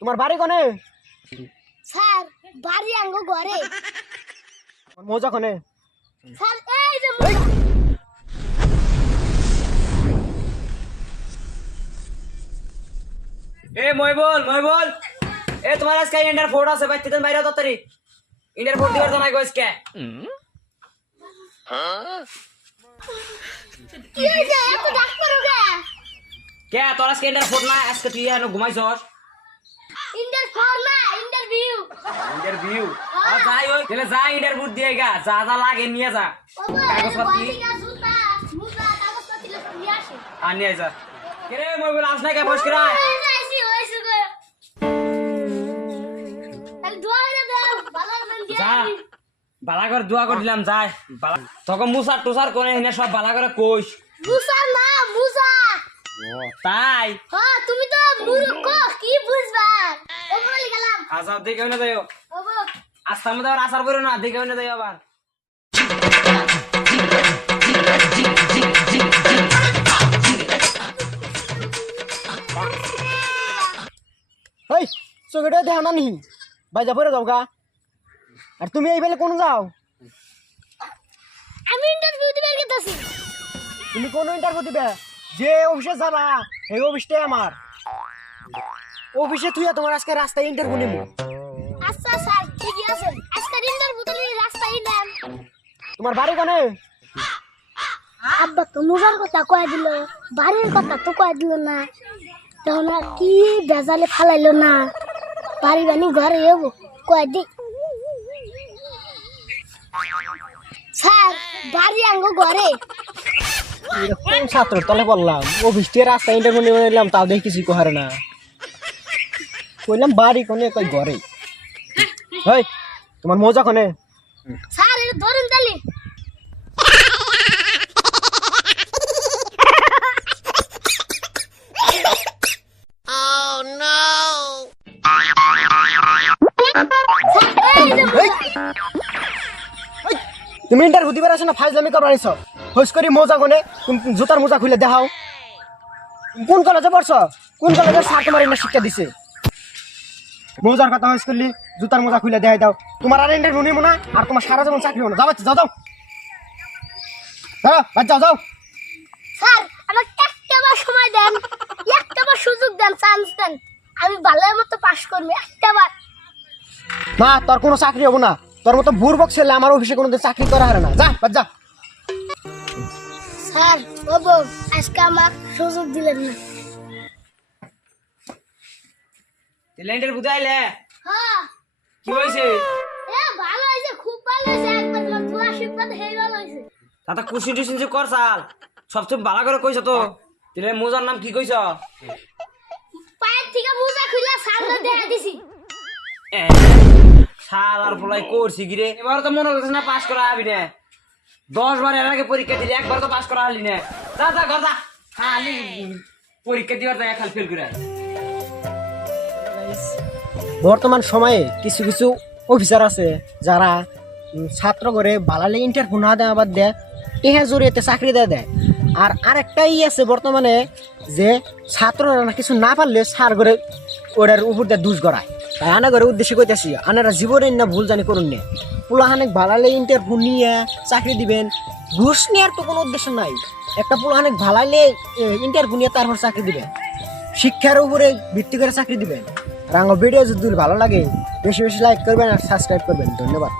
তোমার বাড়ি কোনে? স্যার বাড়ি আঙ্গো ঘরে। মজা কোনে? স্যার এই যে এ মইবল এ তোমার আজকে ইন্টার ফোর্ট আছে ভাই তিন বাইরে তাড়াতাড়ি ইন্টার ফোর্ট দিবার জানাই কইস কে কি হইছে এত ডাক করো কে তোর আজকে ইন্টার ফোর্ট না আজকে তুই এনে ঘুমাইছস ইন্টার ফর না ইন্টারভিউ। ইন্টারভিউ যাই ওই তাহলে যা ইন্টারভিউ দিয়ে গা যা যা লাগে নিয়ে যা কাগজপত্র জুতা মুজা কাগজপত্র নিয়ে আসে। আর নিয়ে যা কে মইবল আস না কে বস করা আইছি হইছে গো। তাহলে দোয়া করে দাও ভালো মন দিয়ে। যা বালা করে দোয়া করে দিলাম যাই বালা তখন মুসার টুসার কোনে হিনে সব বালা করে কইস মুসা না মুসা। ও তাই হ্যাঁ তুমি তো মূর্খ কি বুঝবা। ও বলে গেলাম আসার দেখে না যাইও ও বলো আস্তার মধ্যে আর আসার করো না দেখে না যাইও আবার এই চোখেটা দেখ না নি বাইজা পরে যাও গা। আর তুমি এই বেলে কোন যাও? আমি ইন্টারভিউ দিতে গেছি। তুমি কোন ইন্টারভিউ দিবে? যে অফিসে যাবা এই অফিসটাই আমার অফিসে। তুই তোমার আজকে রাস্তায় ইন্টারভিউ নিবো। আচ্ছা স্যার ঠিকই আছে আজকে ইন্টারভিউ দিলে রাস্তায় নেন। তোমার বাড়ি কোনে? আব্বা তো মুজার কথা কয়ে দিল বাড়ির কথা তো কয়ে দিল না তখন আর কি বেজালে ফালাইলো না বাড়ি বানি ঘরে যাবো কয়ে দি। স্যার বাড়ি আঙ্গো ঘরে। কোন ছাত্র তলে বললাম অফিসটি রাস্তায় ইন্টারভিউ নিয়ে নিলাম তাও দেখি কিছু কহারে না। কইলাম বাড়ি কোনে কই ঘরে। এই তোমার মজা কোনে? স্যার এটা ধরেন তালি। তুমি ইন্টারভিউ দিবার আসো না ফাইজলামি করবার আইছো? হইস করি মোজা কোনে? তুমি জুতার মোজা খুলে দেখাও। কোন কলেজে পড়ছো? কোন কলেজে স্যার তোমার এনে শিক্ষা দিছে? মোজার কথা হইস করলি জুতার মোজা খুলে দেখাই দাও। তোমার আর ইন্টারভিউ নিব না আর তোমার সারা জীবন চাকরি হবে না। যাও যাও যাও হ্যাঁ যাও যাও। স্যার আমাকে একটাবার সময় দেন একটাবার সুযোগ দেন চান্স দেন আমি ভালোর মতো পাস করবো একটাবার। না তোর কোনো চাকরি হবো না। তোর মতো বুড়বক ছেলে আমার অফিসে কোনোদিন চাকরি করা হারে না। যা বাদ যা। স্যার বাবু আজকে আমার সুযোগ দিলেন না। ইন্টারভিউ দিলে হ্যাঁ কি হইছে এ ভালো হয়েছে খুব ভালো হয়েছে একবার তোমার আশীর্বাদ হয়ে ভালো হয়েছে। তাতে কুশি টুসি যে করছাল সবচেয়ে বালা করে কইছ তো তাহলে মোজার নাম কি কইছ পায়ের থেকে মোজা খুলে সামনে দেখা দিছি। শাল আর বলাই করছি গিরে এবার তো মনে হচ্ছে না পাস করা হবি না 10 বার এর আগে পরীক্ষা দিলি একবার তো পাস করা হলি না যা যা ঘর যা খালি পরীক্ষা দিবার জায়গা খালি ফেল করে বর্তমান সময়ে কিছু কিছু অফিসার আছে যারা ছাত্র করে বালালে ইন্টারভিউ না দেওয়া বাদ দেয় টেহা জড়িয়েতে চাকরি দেয়। আর আরেকটাই আছে বর্তমানে যে ছাত্ররা না কিছু না পারলে সার করে ওটার উপর দিয়ে দুষ গড়ায়। তাই আনা করে উদ্দেশ্যে কইতেছি আনারা জীবনে না ভুল জানি করুন না পোলাহানেক ভালালে ইন্টারভিউ নিয়ে চাকরি দিবেন। ঘুষ নেওয়ার তো কোনো উদ্দেশ্য নাই। একটা পোলাহানেক ভালালে ইন্টারভিউ নিয়ে তারপর চাকরি দিবেন। শিক্ষার উপরে ভিত্তি করে চাকরি দিবেন। আর আমার ভিডিও যদি ভালো লাগে বেশি বেশি লাইক করবেন আর সাবস্ক্রাইব করবেন। ধন্যবাদ।